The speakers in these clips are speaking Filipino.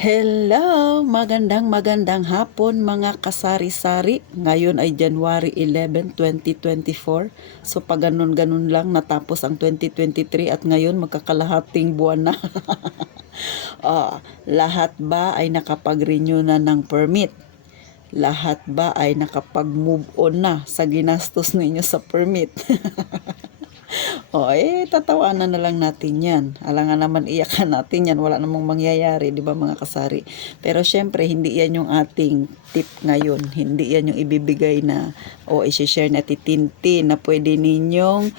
Hello! Magandang hapon mga kasari-sari. Ngayon ay January 11, 2024. So pag ganun lang natapos ang 2023 at ngayon magkakalahating buwan na. Lahat ba ay nakapag-renew na ng permit? Lahat ba ay nakapag-move on na sa ginastos ninyo sa permit? Tatawanan na lang natin yan. Alangan naman iyakan natin yan. Wala namang mangyayari, di ba mga kasari? Pero syempre, hindi yan yung ating tip ngayon. Hindi yan yung ibibigay na o isi-share na titinti na pwede ninyong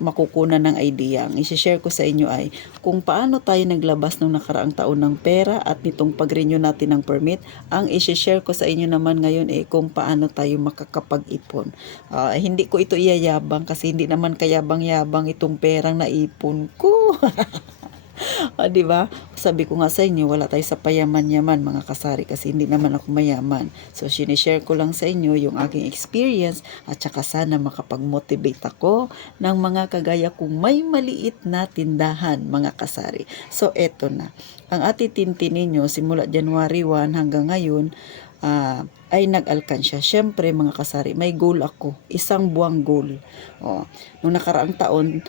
makukunan ng idea. Ang isi-share ko sa inyo ay kung paano tayo naglabas nung nakaraang taon ng pera at nitong pag-renew natin ng permit. Ang isi-share ko sa inyo naman ngayon ay kung paano tayo makakapag-ipon. Hindi ko ito iyayabang kasi hindi naman kayabang-yabang itong perang naipon ko. Di ba? Sabi ko nga sa inyo, wala tayo sa payaman-yaman mga kasari kasi hindi naman ako mayaman. So, sinishare ko lang sa inyo yung aking experience at saka sana makapag-motivate ako ng mga kagaya kong may maliit na tindahan mga kasari. So, eto na. Ang atitintin ninyo simula January 1 hanggang ngayon, ay nag-alkansya. Syempre mga kasari, may goal ako. Isang buwang goal. Nung nakaraang taon,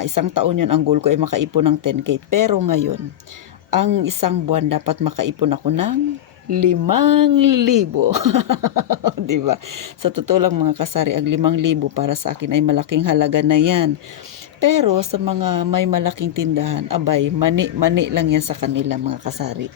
isang taon yun ang goal ko ay makaipon ng 10K. Pero ngayon, ang isang buwan dapat makaipon ako ng 5,000. Diba? Sa totoo lang mga kasari, ang 5,000 para sa akin ay malaking halaga na yan. Pero sa mga may malaking tindahan, abay, mani lang yan sa kanila mga kasari.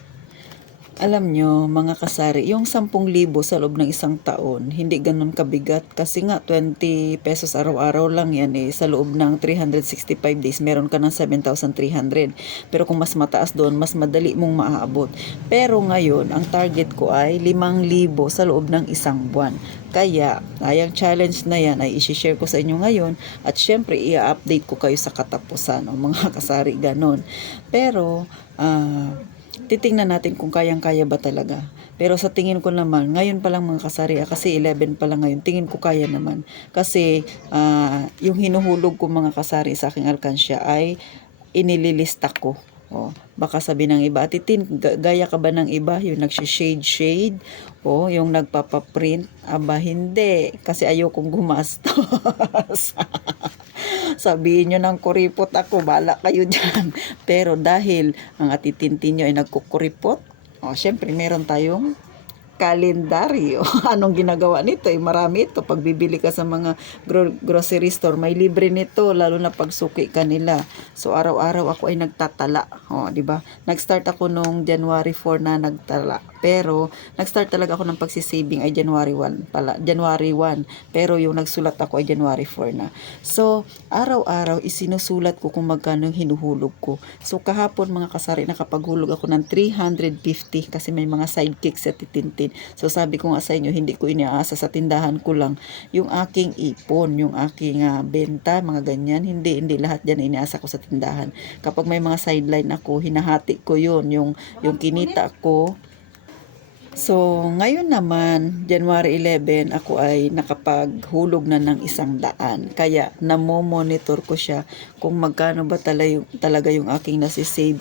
Alam nyo, mga kasari, yung 10,000 sa loob ng isang taon, hindi ganun kabigat. Kasi nga, 20 pesos araw-araw lang yan sa loob ng 365 days, meron ka ng 7,300. Pero kung mas mataas doon, mas madali mong maaabot. Pero ngayon, ang target ko ay 5,000 sa loob ng isang buwan. Kaya, yung challenge na yan ay isi-share ko sa inyo ngayon. At syempre, i-update ko kayo sa katapusan. Mga kasari, ganun. Pero, titingnan natin kung kayang-kaya ba talaga. Pero sa tingin ko naman, ngayon pa lang mga kasari, kasi 11 pa lang ngayon, tingin ko kaya naman. Kasi yung hinuhulog ko mga kasari sa aking alkansya ay inililista ko. Baka sabi ng iba, Titin, gaya ka ba ng iba? Yung nagsishade-shade, yung nagpapaprint. Aba, hindi. Kasi ayokong gumastos. Sabihin nyo ng kuripot ako, bala kayo dyan. Pero dahil ang atitintin nyo ay nagkukuripot, syempre meron tayong kalendaryo. Anong ginagawa nito? Marami ito. Pag bibili ka sa mga grocery store, may libre nito, lalo na pag suki ka nila. So, araw-araw ako ay nagtatala. Di ba? Nag-start ako nung January 4 na nagtala. Pero, nag-start talaga ako ng pagsisaving ay January 1 pala. January 1. Pero yung nagsulat ako ay January 4 na. So, araw-araw isinusulat ko kung magkano yung hinuhulog ko. So, kahapon mga kasari, nakapaghulog ako ng 350 kasi may mga sidekicks sa titintin. So, sabi ko nga sa inyo, hindi ko iniaasa sa tindahan ko lang yung aking ipon, yung aking benta, mga ganyan. Hindi lahat dyan iniasa ko sa tindahan. Kapag may mga sideline ako, hinahati ko yun. Yung kinita ko. So, ngayon naman, January 11, ako ay nakapaghulog na ng 100. Kaya, namo-monitor ko siya kung magkano ba talaga yung aking nasisave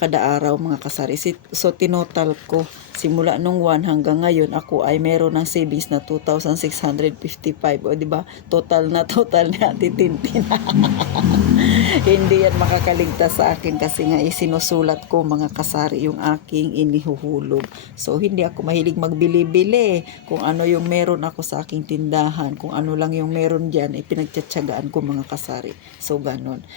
kada araw mga kasari. So, tinotal ko. Simula nung 1 hanggang ngayon, ako ay meron ng savings na 2,655. O, diba? Total na titintin. Hindi yan makakaligtas sa akin kasi nga isinusulat ko mga kasari yung aking inihuhulog. So, hindi ako mahilig magbili-bili. Kung ano yung meron ako sa aking tindahan, kung ano lang yung meron dyan, pinagtsatsagaan ko mga kasari. So, ganun.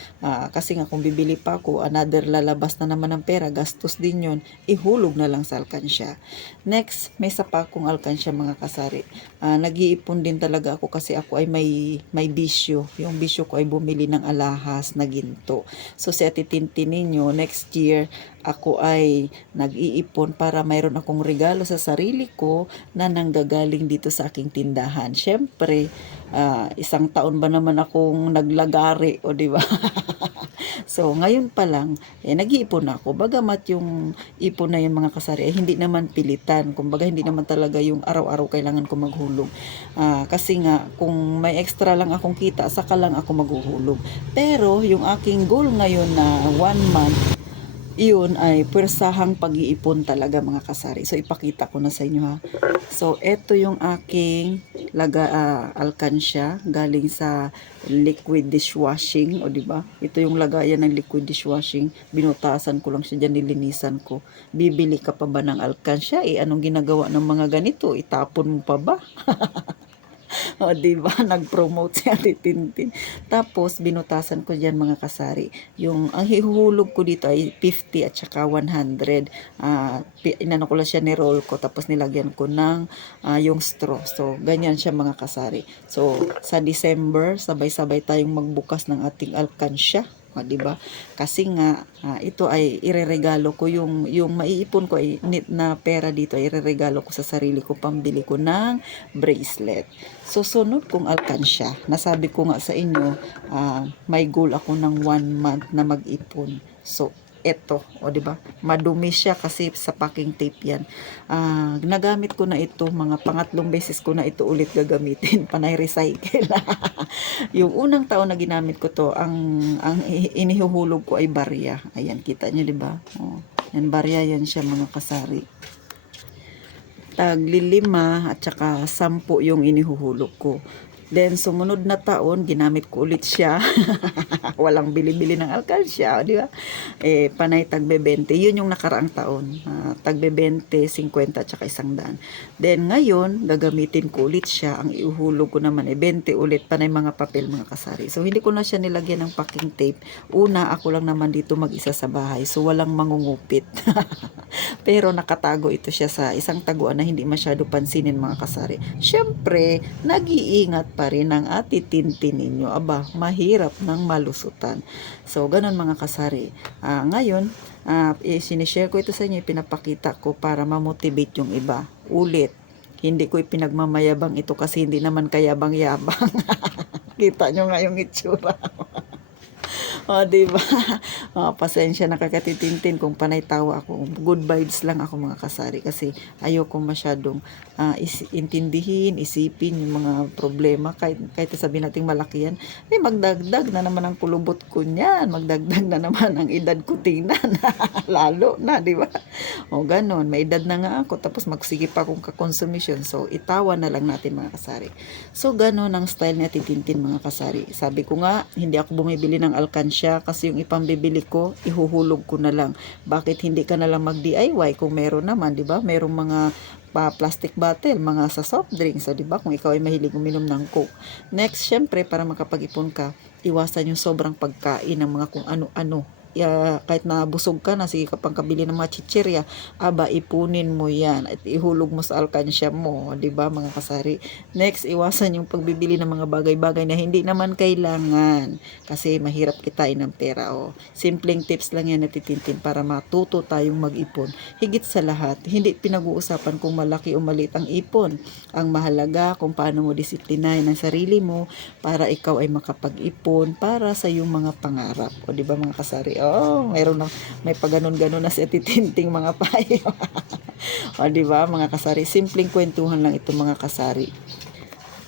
Kasi nga kung bibili pa ako, another lalabas na naman ng pera, gastos din yun, ihulog na lang sa alkansya. Next, may isa pa akong alkansya mga kasari. Nag-iipon din talaga ako kasi ako ay may bisyo. Yung bisyo ko ay bumili ng alahas na ginto. So, sa titintin ninyo, next year, ako ay nag-iipon para mayroon akong regalo sa sarili ko na nanggagaling dito sa aking tindahan. Siyempre, isang taon ba naman akong naglagari, o di ba? So, ngayon pa lang, nag-iipon ako. Bagamat yung ipon na yun mga kasari, hindi naman pilitan. Kumbaga, hindi naman talaga yung araw-araw kailangan ko maghulog. Kasi nga, kung may extra lang akong kita, saka lang ako maghuhulog. Pero, yung aking goal ngayon na 1 month, Iyon ay puwersahang pag-iipon talaga mga kasari. So ipakita ko na sa inyo ha. So eto yung aking alkansya galing sa liquid dishwashing, o di ba? Ito yung lagayan ng liquid dishwashing. Binutasan ko lang siya diyan, nilinisan ko. Bibili ka pa ba ng alkansya? Anong ginagawa ng mga ganito? Itapon mo pa ba? O, di ba? Nag-promote si Ate Tintin. Tapos, binutasan ko diyan mga kasari. Ang hihuhulog ko dito ay 50 at saka 100. Inano ko lang siya, ni-roll ko. Tapos, nilagyan ko ng yung straw. So, ganyan siya mga kasari. So, sa December, sabay-sabay tayong magbukas ng ating alkansya. Di ba? Kasi nga ito ay ireregalo ko, yung maiipon ko ay na pera dito ay ireregalo ko sa sarili ko, pambili ko ng bracelet. So sunod kong alkansya, nasabi ko nga sa inyo, may goal ako ng 1 month na mag-ipon. So eto, o di ba? Madumi siya kasi sa packing tape 'yan. Nagamit ko na ito, mga pangatlong beses ko na ito ulit gagamitin, panay recycle. Yung unang taon na ginamit ko to, ang inihuhulog ko ay barya. Ayan, kita niyo 'di ba? Oh, yan barya yan siya mga kasari. Tag-5 at saka 10 yung inihuhulog ko. Then, sumunod na taon, ginamit ko ulit siya. Walang bili-bili ng alkansya, di ba? Panay tagbe-20. Yun yung nakaraang taon. Tagbe-20, 50, at saka 100. Then, ngayon, gagamitin ko ulit siya. Ang iuhulog ko naman 20 ulit. Panay mga papel, mga kasari. So, hindi ko na siya nilagyan ng packing tape. Una, ako lang naman dito mag-isa sa bahay. So, walang mangungupit. Pero nakatago ito siya sa isang taguan na hindi masyado pansinin mga kasari. Syempre, nag-iingat pa rin ang Ate Tintin ninyo. Aba, mahirap ng malusutan. So, ganun mga kasari. Ngayon, sinishare ko ito sa inyo, pinapakita ko para ma-motivate yung iba. Ulit, hindi ko ipinagmamayabang ito kasi hindi naman kayabang-yabang. Kita nyo nga yung itsura. O, diba? Pasensya na kakatitintin kung panay tawa ako. Good vibes lang ako mga kasari kasi ayoko masyadong intindihin, isipin yung mga problema. Kahit sabihin natin malaki yan, magdagdag na naman ang kulubot ko niyan. Magdagdag na naman ang edad ko, tingnan. Lalo na, di ba? O, ganon. May edad na nga ako. Tapos magsige pa akong kakonsumisyon. So, itawa na lang natin mga kasari. So, ganon ang style ni Titintin mga kasari. Sabi ko nga, hindi ako bumibili ng alkansya kasi yung ipambibili ko, ihuhulog ko na lang. Bakit hindi ka na lang mag-DIY kung meron naman, di ba? Merong mga plastic bottle, mga sa soft drinks, so, di ba? Kung ikaw ay mahilig uminom ng Coke. Next, syempre, para makapag-ipon ka, iwasan yung sobrang pagkain ng mga kung ano-ano. Kahit na busog ka na, sige ka pang kabili ng mga chichirya, ipunin mo yan at ihulog mo sa alkansya mo, di ba mga kasari? Next, iwasan yung pagbibili ng mga bagay-bagay na hindi naman kailangan kasi mahirap kitain ng pera. Simpleng tips lang yan na Titintin para matuto tayong mag-ipon. Higit sa lahat, hindi pinag-uusapan kung malaki o maliit ang ipon. Ang mahalaga kung paano mo disiplinahin ang sarili mo para ikaw ay makapag-ipon para sa iyong mga pangarap. O di ba mga kasari? May paganon-ganon na si Titinting mga payo. O di ba mga kasari? Simpleng kwentuhan lang ito mga kasari.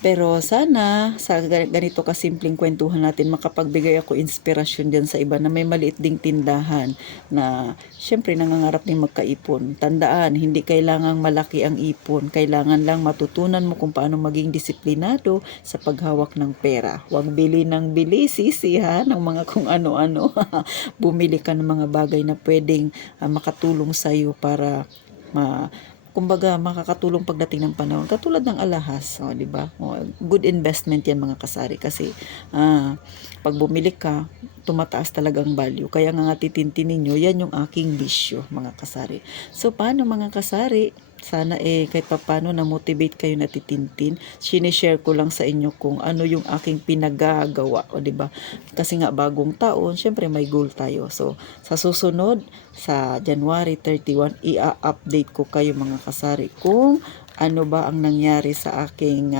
Pero sana sa ganito kasimpleng kwentuhan natin makapagbigay ako inspirasyon dyan sa iba na may maliit ding tindahan na syempre nangangarap din magkaipon. Tandaan, hindi kailangang malaki ang ipon. Kailangan lang matutunan mo kung paano maging disiplinado sa paghawak ng pera. Huwag bili ng bili, sisihan ng mga kung ano-ano. Bumili ka ng mga bagay na pwedeng makatulong sa iyo para kumbaga makakatulong pagdating ng panahon, katulad ng alahas, di ba? Good investment yan mga kasari kasi pag bumili ka, tumataas talagang value. Kaya nga Titintin ninyo, yan yung aking bisyo mga kasari. So paano mga kasari? Sana kahit pa paano na-motivate kayo na Titintin. Sinishare ko lang sa inyo kung ano yung aking pinagagawa, o di ba? Kasi nga bagong taon, syempre may goal tayo. So sa susunod, sa January 31, i-update ko kayo mga kasari kung ano ba ang nangyari sa aking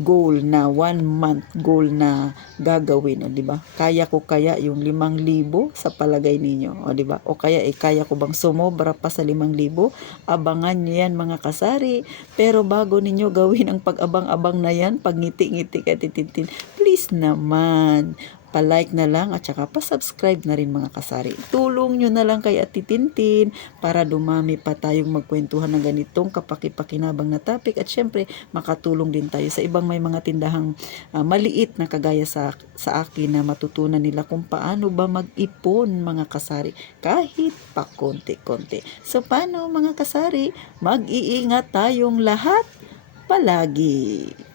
goal na 1 month goal na gagawin, o di ba? Kaya ko kaya yung 5,000 sa palagay ninyo, o di ba? O kaya kaya ko bang sumobra pa sa 5,000? Abangan niyo yan mga kasari. Pero bago ninyo gawin ang pag-abang-abang na yan, pag ngiti-ngiti kay Titintin, please naman, pa-like na lang at saka pa-subscribe na rin mga kasari. Tulong nyo na lang kay Ate Tintin para dumami pa tayong magkwentuhan ng ganitong kapaki-pakinabang na topic at syempre makatulong din tayo sa ibang may mga tindahang maliit na kagaya sa akin na matutunan nila kung paano ba mag-ipon mga kasari kahit pa konti-konti. So paano mga kasari? Mag-iingat tayong lahat palagi.